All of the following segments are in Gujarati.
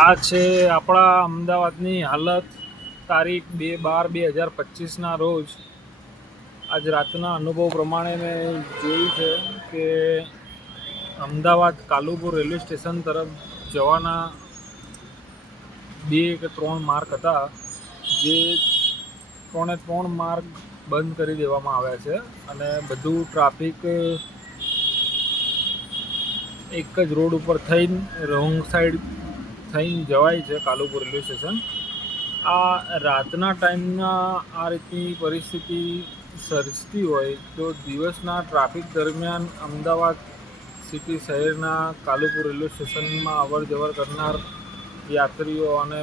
આ છે આપણા અમદાવાદની હાલત તારીખ 2/12/2025ના રોજ. આજ રાતના અનુભવ પ્રમાણે મેં જોયું છે કે અમદાવાદ કાલુપુર રેલવે સ્ટેશન તરફ જવાના 2 કે 3 માર્ગ હતા, જે 3 માર્ગ બંધ કરી દેવામાં આવ્યા છે અને બધું ટ્રાફિક એક જ રોડ ઉપર થઈને રોંગ સાઈડ થઈને જવાય છે કાલુપુર રેલવે સ્ટેશન. આ રાતના ટાઈમના આ રીતની પરિસ્થિતિ સર્જતી હોય તો દિવસના ટ્રાફિક દરમિયાન અમદાવાદ સિટી શહેરના કાલુપુર રેલવે સ્ટેશનમાં અવર જવર કરનાર યાત્રીઓ અને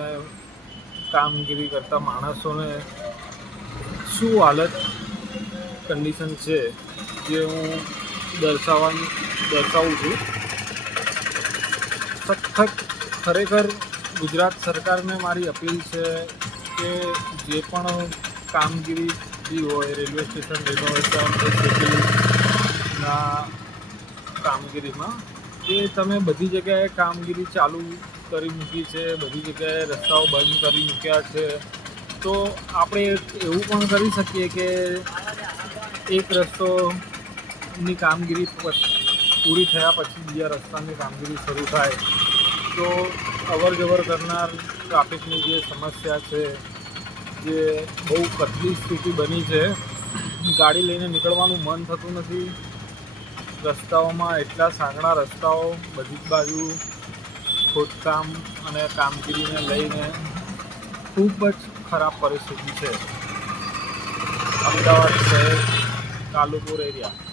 કામગીરી કરતા માણસોને શું હાલત કન્ડિશન છે, જે હું દર્શાવું છું. સખત ખરેખર ગુજરાત સરકારને મારી અપીલ છે કે જે પણ કામગીરી હોય રેલવે સ્ટેશન રિનોવેશન સિટીના કામગીરીમાં, કે તમે બધી જગ્યાએ કામગીરી ચાલુ કરી મૂકી છે, બધી જગ્યાએ રસ્તાઓ બંધ કરી મૂક્યા છે, તો આપણે એવું પણ કરી શકીએ કે એક રસ્તોની કામગીરી પૂરી થયા પછી બીજા રસ્તાની કામગીરી શરૂ થાય, તો અવર જવર કરનાર ટ્રાફિકની જે સમસ્યા છે, જે બહુ કથળી સ્થિતિ બની છે, ગાડી લઈને નીકળવાનું મન થતું નથી. રસ્તાઓમાં એટલા સાંકડા રસ્તાઓ, બધી જ બાજુ ખોદકામ અને કામગીરીને લઈને ખૂબ જ ખરાબ પરિસ્થિતિ છે અમદાવાદ શહેર કાલુપુર એરિયા.